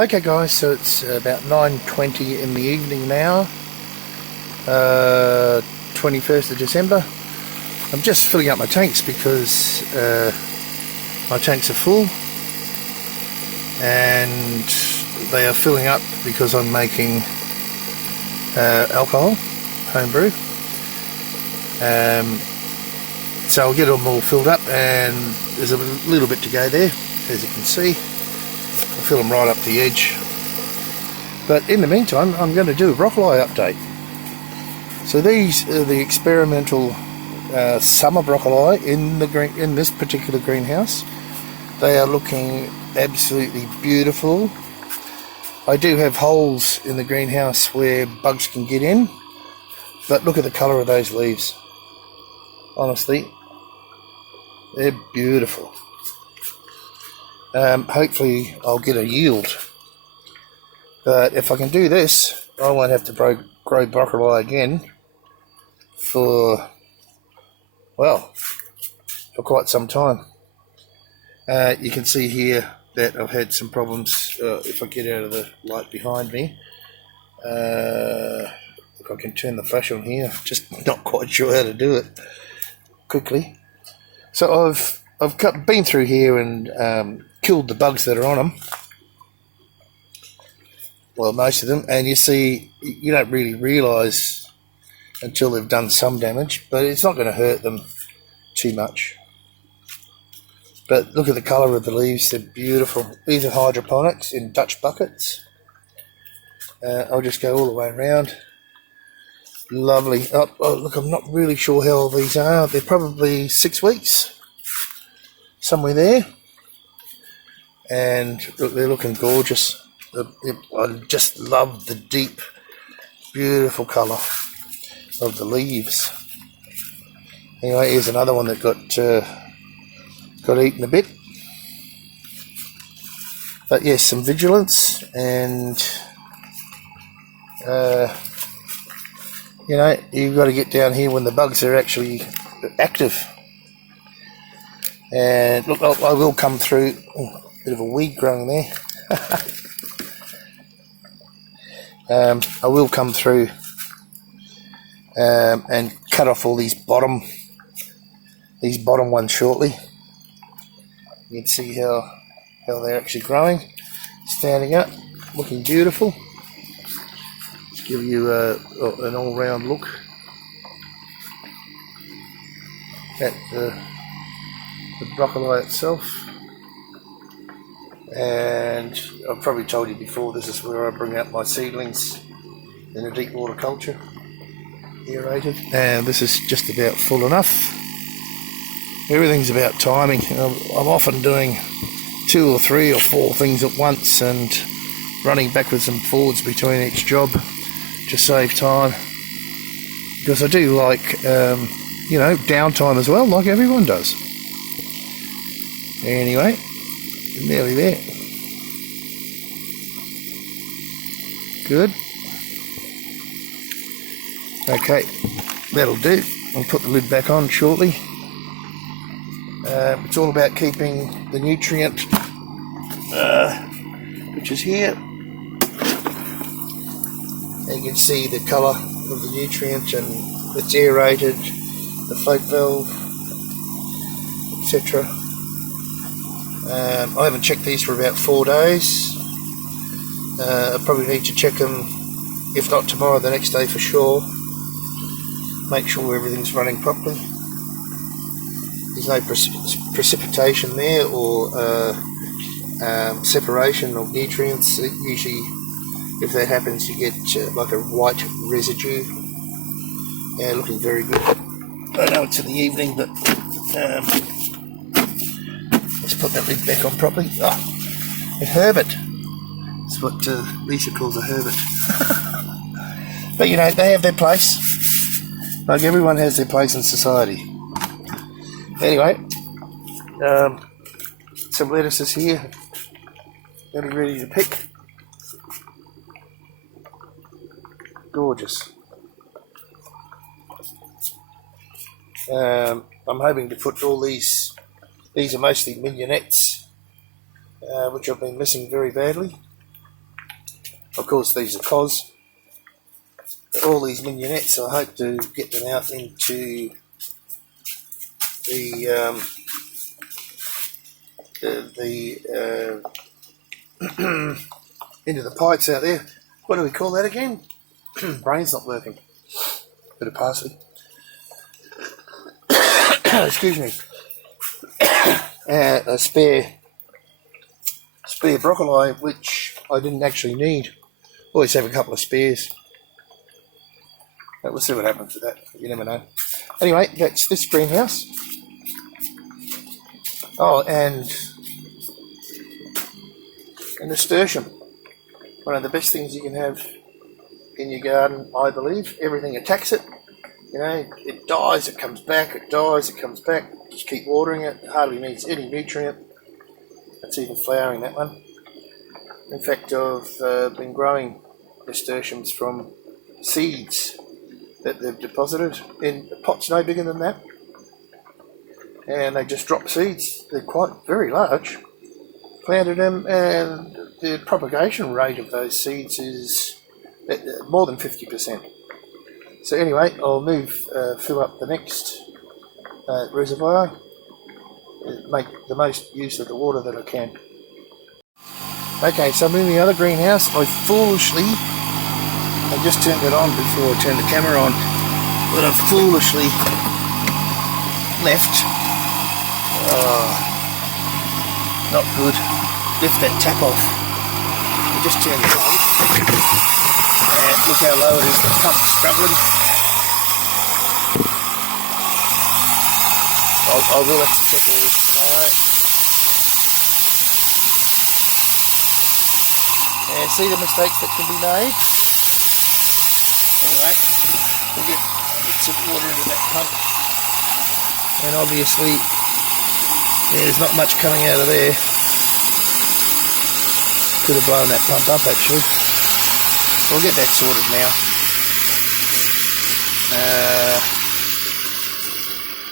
Okay guys, so it's about 9:20 in the evening now, 21st of December. I'm just filling up my tanks because my tanks are full, and they are filling up because I'm making alcohol, home brew. So I'll get them all filled up, and there's a little bit to go there, as you can see. I'll fill them right up the edge. But in the meantime, I'm going to do a broccoli update. So these are the experimental summer broccoli in this particular greenhouse. They are looking absolutely beautiful. I do have holes in the greenhouse where bugs can get in, but look at the colour of those leaves. Honestly, they're beautiful. Hopefully I'll get a yield, but if I can do this, I won't have to grow broccoli again for quite some time. You can see here that I've had some problems. If I get out of the light behind me, if I can turn the flash on here, just not quite sure how to do it quickly. So I've been through here and killed the bugs that are on them. Well, most of them, and you see, you don't really realise until they've done some damage, but it's not going to hurt them too much. But look at the colour of the leaves, they're beautiful. These are hydroponics in Dutch buckets. I'll just go all the way around. Lovely. Oh, look, I'm not really sure how old these are. They're probably 6 weeks, somewhere there. And look, they're looking gorgeous. I just love the deep, beautiful colour of the leaves. Anyway, here's another one that got eaten a bit. But yes, some vigilance, and you've got to get down here when the bugs are actually active. And look, I will come through. Oh, bit of a weed growing there. I will come through and cut off all these bottom ones shortly. You can see how they're actually growing, standing up, looking beautiful. Let's give you an all-round look at the broccoli itself. And I've probably told you before, this is where I bring up my seedlings in a deep water culture, aerated. And this is just about full enough. Everything's about timing. I'm often doing 2 or 3 or 4 things at once and running backwards and forwards between each job to save time, because I do like downtime as well, like everyone does. Anyway, nearly there. Good. Okay, that'll do. I'll put the lid back on shortly. It's all about keeping the nutrient, which is here. And you can see the colour of the nutrient, and it's aerated, the float valve, etc. I haven't checked these for about 4 days. I probably need to check them, if not tomorrow, the next day for sure. Make sure everything's running properly. There's no precipitation there, or separation of nutrients. Usually, if that happens, you get like a white residue. Yeah, looking very good. I know it's in the evening, but let's put that lid back on properly. Oh, a hermit. That's what Lisa calls a hermit. But they have their place. Like everyone has their place in society. Anyway, some lettuces here. Getting ready to pick. Gorgeous. I'm hoping to put all these are mostly mignonettes, which I've been missing very badly. Of course, these are cos. All these mignonettes, I hope to get them out into the into the pipes out there. What do we call that again? Brain's not working. Bit of parsley. Excuse me. A spare broccoli, which I didn't actually need. Always have a couple of spares. But we'll see what happens with that. You never know. Anyway, that's this greenhouse. Oh, and nasturtium. One of the best things you can have in your garden, I believe. Everything attacks it. You know, it dies, it comes back, it dies, it comes back. Just keep watering it. It hardly needs any nutrient. It's even flowering, that one. In fact, I've been growing nasturtiums from seeds that they've deposited in pots no bigger than that. And they just drop seeds. They're quite very large. Planted them, and the propagation rate of those seeds is more than 50%. So anyway, I'll fill up the next reservoir, make the most use of the water that I can. Okay, so I'm in the other greenhouse. I just turned it on before I turned the camera on, but I foolishly left. Not good. Lift that tap off. I just turned it on. And look how low it is. The pump's struggling. I will have to check all this tomorrow. And see the mistakes that can be made. Anyway, we'll get some water into that pump. And obviously, there's not much coming out of there. Could have blown that pump up actually. We'll get that sorted now.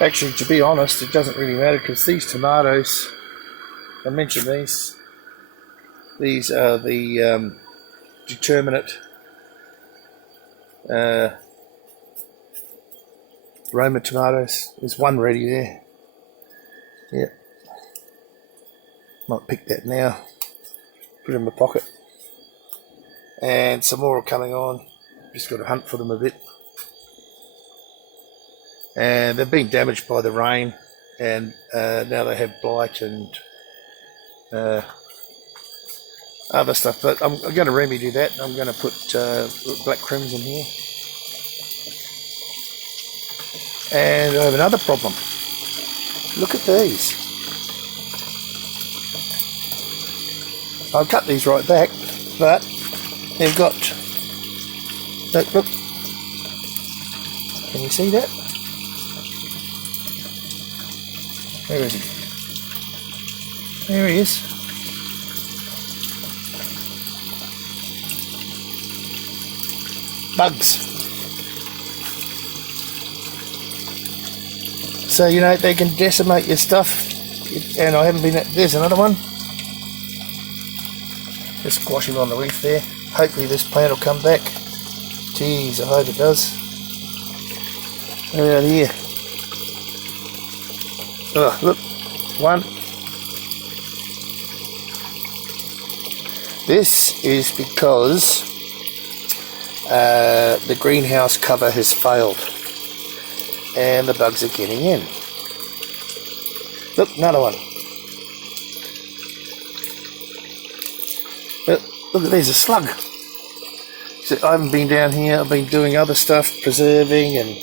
Actually, to be honest, it doesn't really matter because these tomatoes, I mentioned these are the determinate Roma tomatoes. There's one ready there. Yep. Might pick that now. Put it in my pocket. And some more are coming on. Just got to hunt for them a bit. And they've been damaged by the rain, and now they have blight and other stuff. But I'm going to remedy that. I'm going to put black crimson here. And I have another problem. Look at these. I'll cut these right back, but they've got... Look. Can you see that? Where is he? There he is. Bugs. So, you know, they can decimate your stuff. And I haven't been... There's another one. Just squashing on the leaf there. Hopefully this plant will come back. Jeez, I hope it does. Look out here. Oh, look, one. This is because the greenhouse cover has failed and the bugs are getting in. Look, another one. Look, there's a slug. So I haven't been down here. I've been doing other stuff, preserving and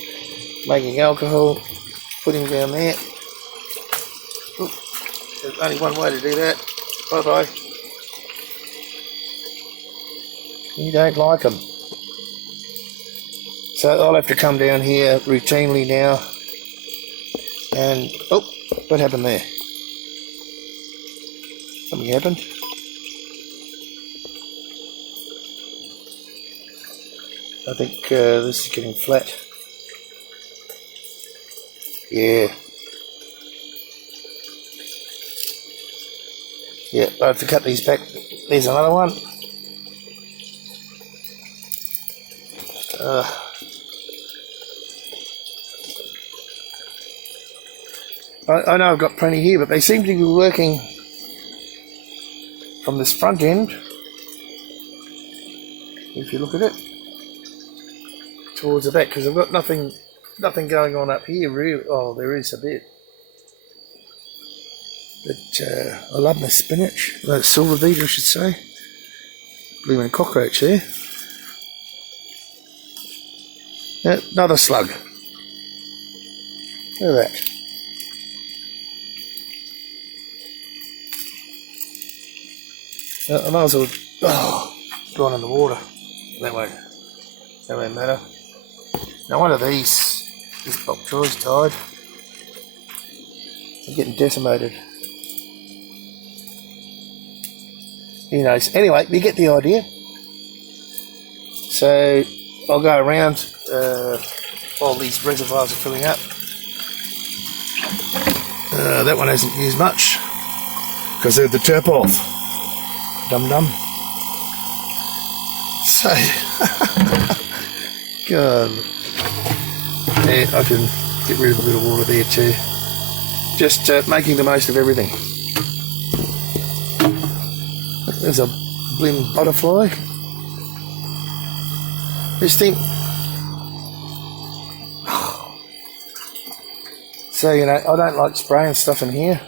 making alcohol, putting down there. Ooh, there's only one way to do that. Bye-bye. You don't like them. So I'll have to come down here routinely now. And, oh, what happened there? Something happened. I think this is getting flat. Yeah. Yeah, I have to cut these back. There's another one. I know I've got plenty here, but they seem to be working from this front end. If you look at it, towards the back, because I've got nothing going on up here really. Oh, there is a bit, but I love my spinach. Silver beet, I should say. Blooming cockroach there. Another slug. Look at that. I might as well go on in the water. That won't matter. Now one of these, this bok choy's died. I'm getting decimated. Who knows? Anyway, you get the idea. So I'll go around while these reservoirs are filling up. That one hasn't used much because they had the tap off. Dum-dum. So, God. Yeah, I can get rid of a bit of water there too. Just making the most of everything. There's a blim butterfly. This thing. So, you know, I don't like spraying stuff in here.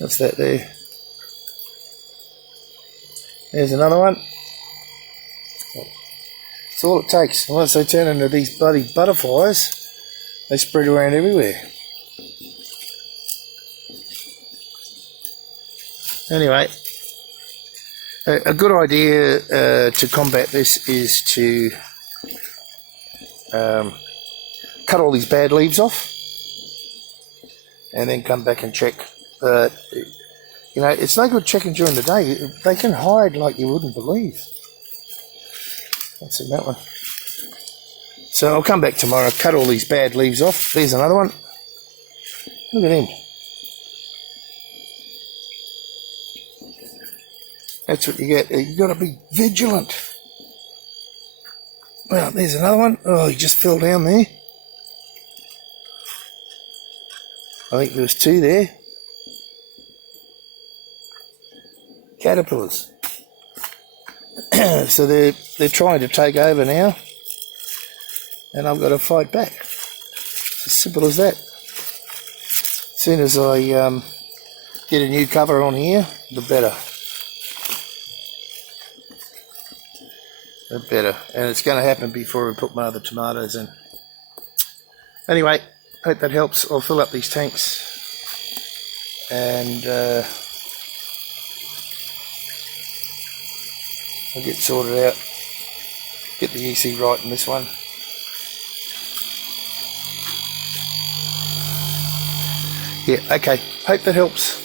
That's that there. There's another one. That's all it takes. Once they turn into these bloody butterflies, they spread around everywhere. Anyway, a good idea to combat this is to cut all these bad leaves off and then come back and check. You know, it's no good checking during the day. They can hide like you wouldn't believe. That's in that one. So I'll come back tomorrow, cut all these bad leaves off. There's another one. Look at him. That's what you get. You've got to be vigilant. Well, there's another one. Oh, he just fell down there. I think there was two there. Caterpillars. So they're trying to take over now, and I've got to fight back. It's as simple as that. As soon as I get a new cover on here, the better. The better. And it's going to happen before we put my other tomatoes in. Anyway, hope that helps. I'll fill up these tanks and I'll get sorted out, get the EC right in this one. Yeah, okay, hope that helps.